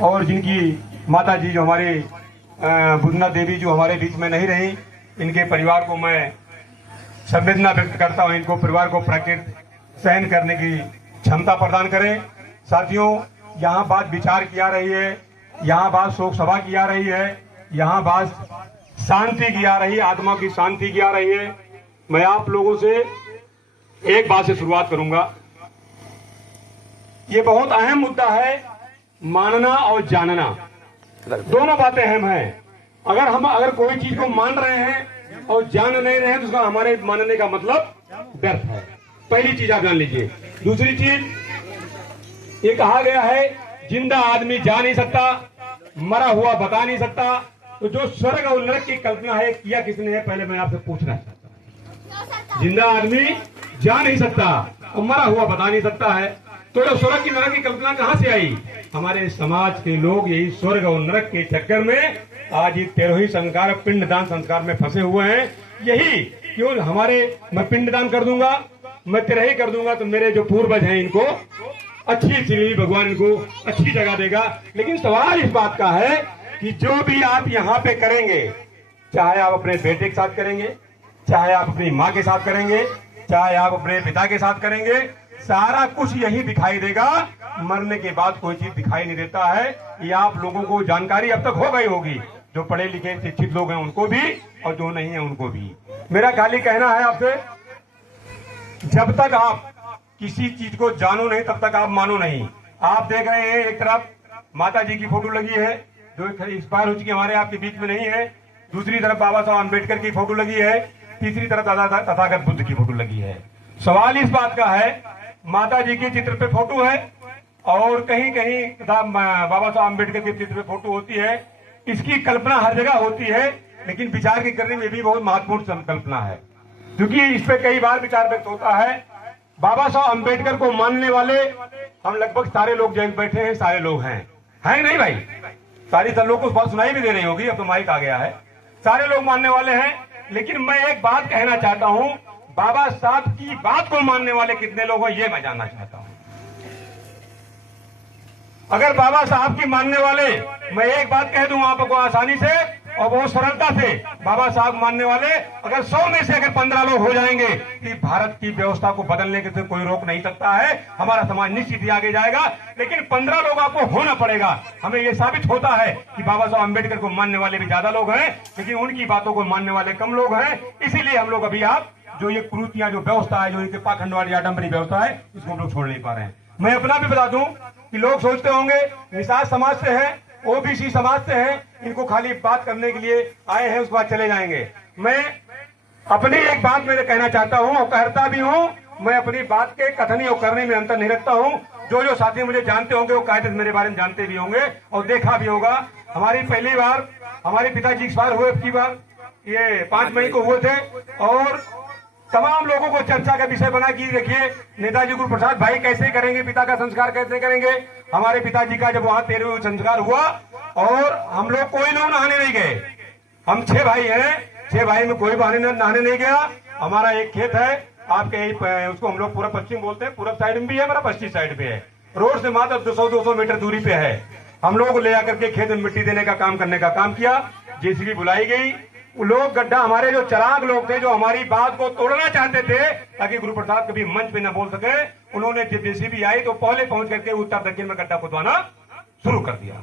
और जिनकी माता जी जो हमारे बुधना देवी जो हमारे बीच में नहीं रही, इनके परिवार को मैं संवेदना व्यक्त करता हूं। इनको परिवार को प्रकृति सहन करने की क्षमता प्रदान करें। साथियों, यहाँ बात विचार की जा रही है, यहाँ बात शोक सभा की जा रही है, यहाँ बात शांति की आ रही है, आत्मा की शांति की आ रही है। मैं आप लोगों से एक बात से शुरुआत करूंगा। ये बहुत अहम मुद्दा है, मानना और जानना, दोनों बातें अहम हैं। अगर कोई चीज को मान रहे हैं और जान नहीं रहे हैं तो उसका हमारे मानने का मतलब व्यर्थ है। पहली चीज आप जान लीजिए। दूसरी चीज, ये कहा गया है जिंदा आदमी जा नहीं सकता, मरा हुआ बता नहीं सकता। तो जो स्वर्ग और नरक की कल्पना है किया किसने है, पहले मैं आपसे पूछना चाहता हूं। जिंदा आदमी जा नहीं सकता और मरा हुआ बता नहीं सकता है, तो जो स्वर्ग की नरक की कल्पना कहां से आई? हमारे समाज के लोग यही स्वर्ग और नरक के चक्कर में आज ये 13 संस्कार पिंडदान संस्कार में फंसे हुए हैं। यही क्यों मैं पिंडदान कर दूंगा, मैं 13 कर दूंगा तो मेरे जो पूर्वज हैं इनको अच्छी सी भगवान इनको अच्छी जगह देगा। लेकिन सवाल इस बात का है कि जो भी आप यहाँ पे करेंगे, चाहे आप अपने बेटे के साथ करेंगे, चाहे आप अपनी माँ के साथ करेंगे, चाहे आप अपने पिता के साथ करेंगे, सारा कुछ यही दिखाई देगा। मरने के बाद कोई चीज दिखाई नहीं देता है। ये आप लोगों को जानकारी अब तक हो गई होगी, जो पढ़े लिखे शिक्षित लोग हैं उनको भी और जो नहीं है उनको भी। मेरा खाली कहना है आपसे, जब तक आप किसी चीज को जानो नहीं तब तक आप मानो नहीं। आप देख रहे हैं एक तरफ माता जी की फोटो लगी है जो एक्सपायर हो चुकी हमारे आपके बीच में नहीं है, दूसरी तरफ बाबा साहब अम्बेडकर की फोटो लगी है, तीसरी तरफ तथागत बुद्ध की फोटो लगी है। सवाल इस बात का है, माता जी के चित्र पे फोटो है और कहीं कहीं बाबा साहब अम्बेडकर के चित्र पे फोटो होती है। इसकी कल्पना हर जगह होती है, लेकिन विचार की करने में भी बहुत महत्वपूर्ण संकल्पना है, क्योंकि इस पे कई बार विचार व्यक्त होता है। बाबा साहब अम्बेडकर को मानने वाले हम लगभग सारे लोग जो बैठे हैं सारे लोग हैं नहीं भाई? सारी सब लोग को बात सुनाई भी दे रही होगी, अब तो माइक आ गया है। सारे लोग मानने वाले हैं, लेकिन मैं एक बात कहना चाहता हूं, बाबा साहब की बात को मानने वाले कितने लोग हैं ये मैं जानना चाहता हूं। अगर बाबा साहब की मानने वाले, मैं एक बात कह दूं आपको आसानी से और बहुत सरलता से, बाबा साहब मानने वाले अगर 100 में से अगर 15 लोग हो जाएंगे कि भारत की व्यवस्था को बदलने के कोई रोक नहीं सकता है, हमारा समाज निश्चित ही आगे जाएगा। लेकिन 15 लोग आपको होना पड़ेगा। हमें यह साबित होता है कि बाबा साहब अम्बेडकर को मानने वाले भी ज्यादा लोग हैं, लेकिन उनकी बातों को मानने वाले कम लोग हैं। इसीलिए हम लोग अभी आप जो ये कुरीतियां जो व्यवस्था है, जो इनके पाखंड वाली आडंबरी व्यवस्था है, इसको हम लोग छोड़ नहीं पा रहे हैं। मैं अपना भी बता दूं कि लोग सोचते होंगे निषाद समाज से है, ओबीसी समाज से है, इनको खाली बात करने के लिए आए हैं, उसके बाद चले जाएंगे। मैं अपनी एक बात मैं कहना चाहता हूं और कहता भी हूं, मैं अपनी बात के कथनी और करने में अंतर नहीं रखता हूं। जो साथी मुझे जानते होंगे वो कायदे मेरे बारे में जानते भी होंगे और देखा भी होगा। हमारी पहली बार हमारे पिताजी एक्सपायर हुए, की बार ये 5 मई को हुए थे और तमाम लोगों को चर्चा का विषय बना कि देखिए नेताजी गुरु प्रसाद भाई कैसे करेंगे, पिता का संस्कार कैसे करेंगे। हमारे पिताजी का जब वहां 13वां संस्कार हुआ और हम लोग कोई लोग नहाने नहीं गए। हम 6 भाई हैं, 6 भाई में कोई नहाने नहीं गया। हमारा एक खेत है आपके, उसको हम लोग पूरा पश्चिम बोलते हैं, पूरब साइड में भी है, हमारा पश्चिम साइड पे है, रोड से मात्र 200 मीटर दूरी पे है। हम लोग ले जाकर के खेत में मिट्टी देने का काम करने का काम किया। जेसीबी बुलाई गई, लोग गड्ढा, हमारे जो चराग लोग थे जो हमारी बात को तोड़ना चाहते थे ताकि गुरु प्रसाद कभी मंच पे न बोल सके, उन्होंने जब जेसीबी आई तो पहले पहुंच करके उत्तर दक्षिण में गड्ढा खुदवाना शुरू कर दिया।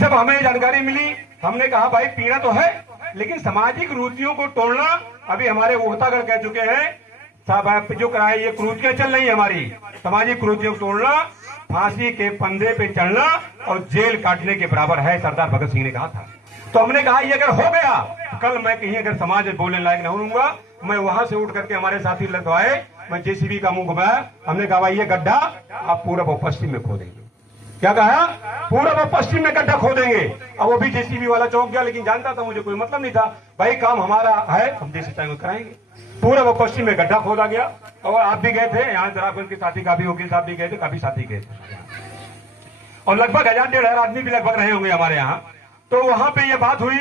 जब हमें जानकारी मिली हमने कहा भाई पीड़ा तो है, लेकिन सामाजिक रुचियों को तोड़ना, अभी हमारे ओहतागढ़ कह चुके हैं साहब जो कराए ये क्रूतियां चल रही है, हमारी सामाजिक क्रूतियों को तोड़ना फांसी के फंदे पे चढ़ना और जेल काटने के बराबर है, सरदार भगत सिंह ने कहा था। तो हमने कहा ये अगर हो गया तो कल मैं कहीं अगर समाज में बोलने लायक नहीं होऊंगा। मैं वहां से उठ करके हमारे साथी लगवाए, मैं जेसीबी का मुंह घुमाया, हमने कहा भाई ये गड्ढा आप पूरब और पश्चिम में खोदेंगे। क्या कहा? पूरब और पश्चिम में गड्ढा खोदेंगे। अब वो भी जेसीबी वाला चौंक गया, लेकिन जानता था मुझे कोई मतलब नहीं था, भाई काम हमारा है, हम जैसे चाहेंगे कराएंगे। पूरब और पश्चिम में गड्ढा खोदा गया और आप भी गए थे यहाँ, जरा के साथी काफी वकील साहब भी गए थे, काफी साथी गए थे और लगभग 1000-1500 आदमी भी लगभग रहे होंगे हमारे यहाँ। तो वहां पे ये बात हुई,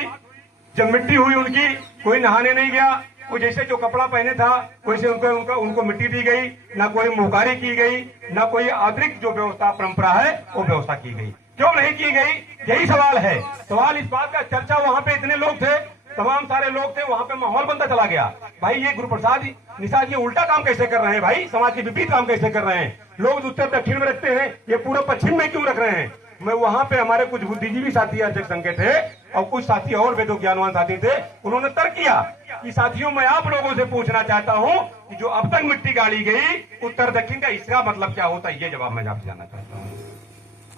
जब मिट्टी हुई उनकी, कोई नहाने नहीं गया, वो जैसे जो कपड़ा पहने था वैसे उनको मिट्टी दी गई, ना कोई मुहकारी की गई, ना कोई अतिरिक्त जो व्यवस्था परंपरा है वो व्यवस्था की गई। क्यों नहीं की गई, यही सवाल है। सवाल इस बात का, चर्चा वहां पे इतने लोग थे, तमाम सारे लोग थे, वहां पे माहौल बनता चला गया। भाई ये गुरु प्रसाद निषाद ये उल्टा काम कैसे कर रहे हैं भाई, समाज के विपरीत काम कैसे कर रहे हैं। लोग उत्तर दक्षिण में रखते हैं, ये पूरे पश्चिम में क्यों रख रहे हैं। मैं वहां पे हमारे कुछ बुद्धिजीवी साथी अध्यक्ष संघ के थे और कुछ साथी और वेदों ज्ञानवान साथी थे, उन्होंने तर्क किया कि साथियों मैं आप लोगों से पूछना चाहता हूं कि जो अब तक मिट्टी गाड़ी गई उत्तर दक्षिण का, इसका मतलब क्या होता है, ये जवाब मैं आपसे जानना चाहता हूँ।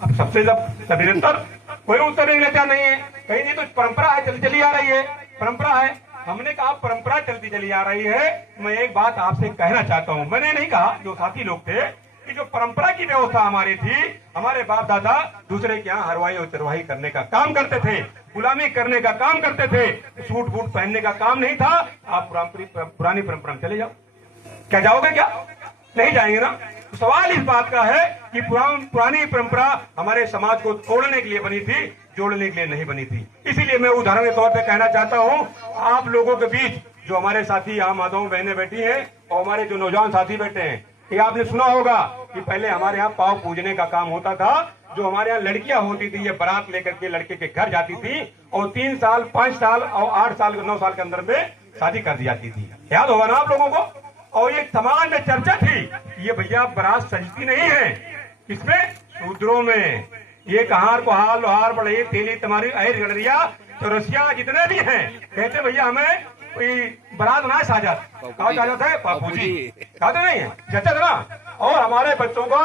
अब सबसे जब निरंतर कोई उत्तर देना नहीं है, कहीं नहीं तो परंपरा है, चली आ रही है, परंपरा है। हमने कहा परंपरा चलती चली आ रही है। मैं एक बात आपसे कहना चाहता हूं, मैंने नहीं कहा, जो साथी लोग थे, कि जो परंपरा की व्यवस्था हमारी थी, हमारे बाप दादा दूसरे के यहाँ हरवाही और चरवाही करने का काम करते थे, गुलामी करने का काम करते थे, सूट बूट पहनने का काम नहीं था। आप पुरानी परंपरा में चले जाओ, क्या जाओगे, क्या नहीं जाएंगे ना। तो सवाल इस बात का है कि पुरानी परंपरा हमारे समाज को तोड़ने के लिए बनी थी, जोड़ने के लिए नहीं बनी थी। इसीलिए मैं उदाहरण के तौर पे कहना चाहता हूं, आप लोगों के बीच जो हमारे साथी यहाँ माताओं बहनें बैठी हैं और हमारे जो नौजवान साथी बैठे हैं, ये आपने सुना होगा कि पहले हमारे यहाँ पाव पूजने का काम होता था। जो हमारे यहाँ लड़कियां होती थी, ये बारात लेकर के लड़के के घर जाती थी और 3 साल 5 साल और 8 साल 9 साल के अंदर में शादी कर दी जाती थी। याद होगा ना आप लोगों को। और ये समाज में चर्चा थी, ये भैया बारात सजती नहीं है, इसमें शूद्रों में ये कहार को हाल लोहार बढ़े तेली तुम्हारी अहिर गडरिया तो रसिया जितने भी हैं, कहते भैया हमें बारात ना साजत, कहा साजत है बापू जी, कहते नहीं है, चर्चा ना। और हमारे बच्चों को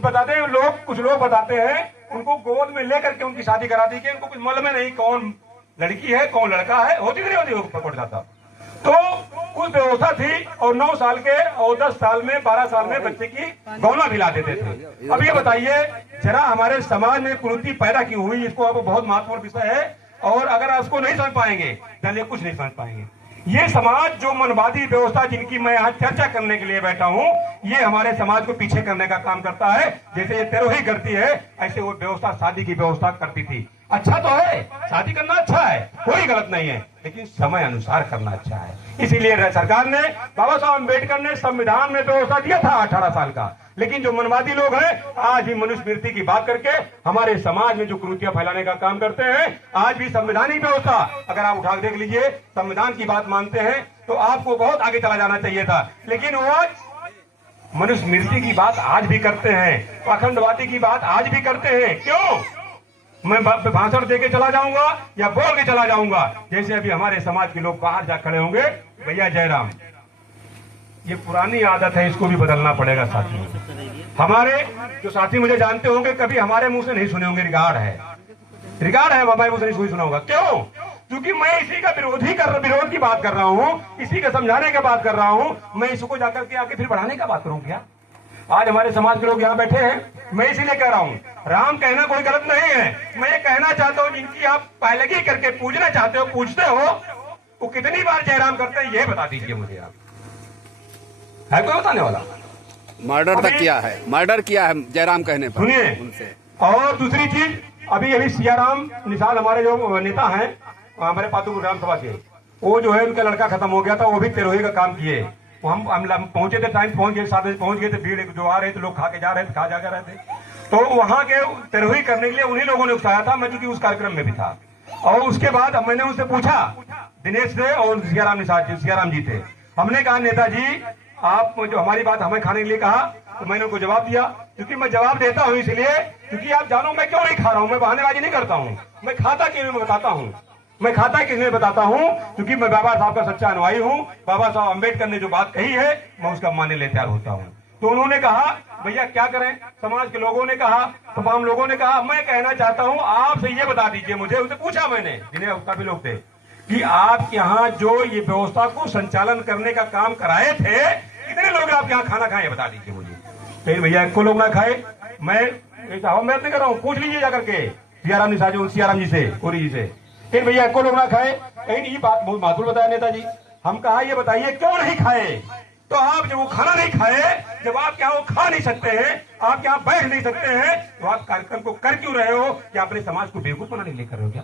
बताते हैं लोग, कुछ लोग बताते हैं उनको गोद में लेकर के उनकी शादी करा दी कि उनको कुछ मालूम नहीं कौन लड़की है कौन लड़का है, होती नहीं होती पकड़ जाता। तो कुछ व्यवस्था थी और 9 साल के और 10 साल में 12 साल में बच्चे की गौना भिला देते थे। अब ये बताइए जरा हमारे समाज में कुरीति पैदा क्यों हुई, इसको अब बहुत महत्वपूर्ण विषय है। और अगर इसको नहीं समझ पाएंगे चलिए कुछ नहीं समझ पाएंगे। ये समाज जो मनवादी व्यवस्था जिनकी मैं यहाँ चर्चा करने के लिए बैठा हूँ, ये हमारे समाज को पीछे करने का काम करता है। जैसे ये तेरोही करती है, ऐसे वो व्यवस्था शादी की व्यवस्था करती थी। अच्छा तो है, शादी करना अच्छा है, कोई गलत नहीं है, लेकिन समय अनुसार करना अच्छा है। इसीलिए सरकार ने, बाबा साहब अम्बेडकर ने संविधान में व्यवस्था दिया था 18 साल का, लेकिन जो मनवादी लोग हैं आज भी मनुस्मृति की बात करके हमारे समाज में जो कुरीतियां फैलाने का काम करते हैं। आज भी संवैधानिक व्यवस्था अगर आप उठा देख लीजिए, संविधान की बात मानते हैं तो आपको बहुत आगे चला जाना चाहिए था, लेकिन वो आज मनुस्मृति की बात आज भी करते हैं, पाखंडवादी की बात आज भी करते हैं। क्यों? मैं भाषण दे के चला जाऊंगा या बोल के चला जाऊंगा, जैसे अभी हमारे समाज के लोग बाहर जा खड़े होंगे, भैया जयराम, ये पुरानी आदत है, इसको भी बदलना पड़ेगा साथी। हमारे जो साथी मुझे जानते होंगे, कभी हमारे मुंह से नहीं सुने होंगे, रिकॉर्ड है हमारे मुंह से नहीं सुना होगा। क्यों? क्योंकि मैं इसी का विरोध की बात कर रहा हूँ, इसी का समझाने की बात कर रहा हूँ। मैं इसको जाकर के आके फिर बढ़ाने का बात करूँ क्या? आज हमारे समाज के लोग यहाँ बैठे हैं, मैं इसीलिए कह रहा हूँ, राम कहना कोई गलत नहीं है। मैं ये कहना चाहता हूँ जिनकी आप पहलगी करके पूजना चाहते हो, पूछते हो, वो कितनी बार जयराम करते हैं ये बता दीजिए मुझे। आप है कोई बताने वाला? मर्डर तक किया है, मर्डर किया है जयराम कहने पर। सुनिए, और दूसरी चीज, अभी सियाराम निषाद हमारे जो नेता हैं हमारे पातू विधानसभा के, वो जो है उनका लड़का खत्म हो गया था, वो भी तेरोही का काम किए। हम पहुंचे थे, टाइम पहुंच गए, 7 बजे पहुंच गए थे, भीड़ जो आ रहे थे, लोग खा के जा रहे थे, खा जा रहे थे। तो वहां के तेरोही करने के लिए उन्हीं लोगों ने उकसाया था, मैं चूंकि उस कार्यक्रम में भी था। और उसके बाद मैंने उनसे पूछा, दिनेश थे और सियाराम जी थे, हमने कहा नेताजी आप जो हमारी बात हमें खाने के लिए कहा, तो मैंने उनको जवाब दिया। क्योंकि मैं जवाब देता हूँ इसलिए क्योंकि आप जानो मैं क्यों नहीं खा रहा हूँ, मैं बहानेबाजी नहीं करता हूँ, मैं खाता क्यों नहीं बताता हूँ, मैं खाता किसने बताता हूँ, क्योंकि मैं बाबा साहब का सच्चा अनुयायी हूँ। बाबा साहब अम्बेडकर ने जो बात कही है मैं उसका मानने ले तैयार होता हूँ। तो उन्होंने कहा भैया क्या करें, समाज के लोगों ने कहा, तमाम लोगों ने कहा, मैं कहना चाहता हूँ आपसे ये बता दीजिए मुझे, उनसे पूछा मैंने, जिन्हें काफी लोग थे, कि आपके यहाँ जो ये व्यवस्था को संचालन करने का काम कराए थे, कितने लोग आपके यहाँ खाना खाए बता दीजिए मुझे। फिर भैया को लोग ना खाए, मैं नहीं कर रहा हूँ, पूछ लीजिए जाकर के सियाराम जी से, कोरी जी से, फिर भैया को लोग ना खाए। ये बात बहुत महत्वपूर्ण बताया नेताजी। हम कहा ये बताइए क्यों नहीं खाए? तो आप जब वो खाना नहीं खाए, जब आप क्या वो खा नहीं सकते हैं, आप क्या बैठ नहीं सकते हैं, तो आप कार्यक्रम को कर क्यों रहे हो? क्या अपने समाज को बेवकूफ बनाने के लिए कर रहे हो क्या?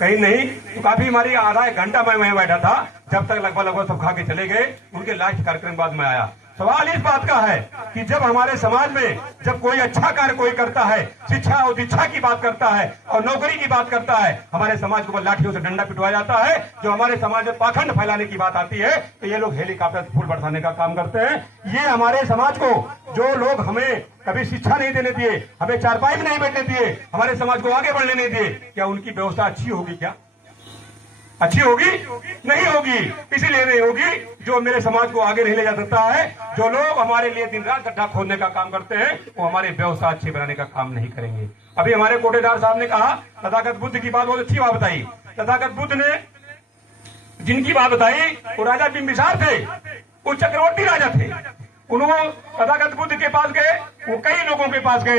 कहीं नहीं। तो काफी हमारी आधा 1 घंटा मैं वहीं बैठा था, जब तक लगभग सब खा के चले गए। उनके लास्ट कार्यक्रम बाद में आया, सवाल इस बात का है कि जब हमारे समाज में जब कोई अच्छा कार्य कोई करता है, शिक्षा और दीक्षा की बात करता है और नौकरी की बात करता है, हमारे समाज को लाठियों से डंडा पिटवाया जाता है। जो हमारे समाज में पाखंड फैलाने की बात आती है तो ये लोग हेलीकॉप्टर से फूल बरसाने का काम करते हैं। ये हमारे समाज को जो लोग हमें कभी शिक्षा नहीं देने दिए, हमें चारपाई में नहीं बैठने दिए, हमारे समाज को आगे बढ़ने नहीं दिए, क्या उनकी व्यवस्था अच्छी होगी? क्या अच्छी होगी? नहीं होगी। इसीलिए नहीं होगी जो मेरे समाज को आगे नहीं ले जा सकता है। जो लोग हमारे लिए दिन रात गड्ढा खोदने का काम करते हैं वो हमारी व्यवस्था अच्छी बनाने का काम नहीं करेंगे। अभी हमारे कोटेदार साहब ने कहा तथागत बुद्ध की बात, बहुत अच्छी बात बताई। तथागत बुद्ध ने जिनकी बात बताई वो राजा बिंबिसार थे, वो चक्रवर्ती राजा थे। उन्होंने तथागत बुद्ध के पास गए, वो कई लोगों के पास गए।